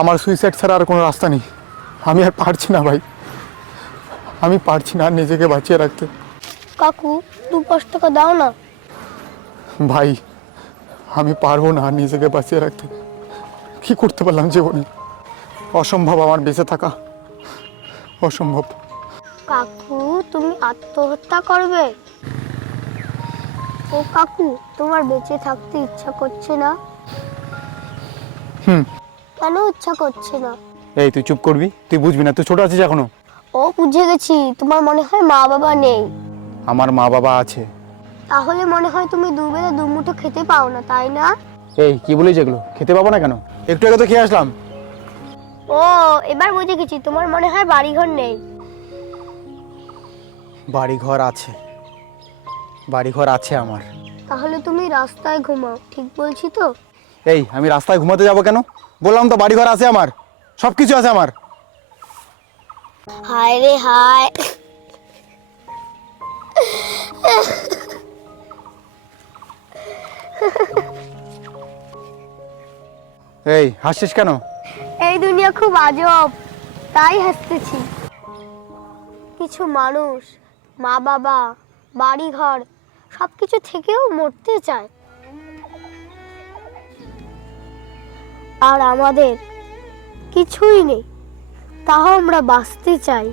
আমার সুইসাইড ছাড়া আর কোনো রাস্তা নেই। আমি আর পারছি না ভাই, আমি পারছি না আর নিজেকে বাঁচিয়ে রাখতে। কাকু 2-5 টাকা দাও না। ভাই আমি পারবো না আর নিজেকে বাঁচিয়ে রাখতে। কি করতে পারলাম জীবনে, অসম্ভব আমার বেঁচে থাকা, অসম্ভব। কাকু তুমি আত্মহত্যা করবে? ও কাকু, তোমার বেঁচে থাকতে ইচ্ছা করছে না? কেন ইচ্ছা করছে না? এই তুই চুপ করবি, তুই বুঝবি না, তুই ছোট আছিস এখনো। ও বুঝে গেছি, তোমার মনে হয় মা বাবা নেই। আমার মা বাবা আছে। তাহলে মনে হয় তুমি দুবেলা দুমুঠো খেতে পাও না, তাই না? এই কি বলিস এগুলো? খেতে পাবো না কেন? একটু আগে তো খেয়ে আসলাম। ও এবার বুঝে গেছি, তোমার মনে হয় বাড়িঘর নেই। বাড়িঘর আছে, বাড়িঘর আছে আমার। তাহলে তুমি রাস্তায় ঘুমাও, ঠিক বলছি তো? এই আমি রাস্তায় ঘুমাতে যাবো কেন? বললাম তো বাড়িঘর আছে আমার, সব কিছু আছে আমার। হায় রে হায়। এই হাসছিস কেন? এই দুনিয়া খুব আজব, তাই হাসতেছি। কিছু মানুষ মা বাবা, বাড়িঘর সবকিছু থেকেও মরতে চায়, আর আমাদের কিছুই নেই, তাও আমরা বাঁচতে চাই।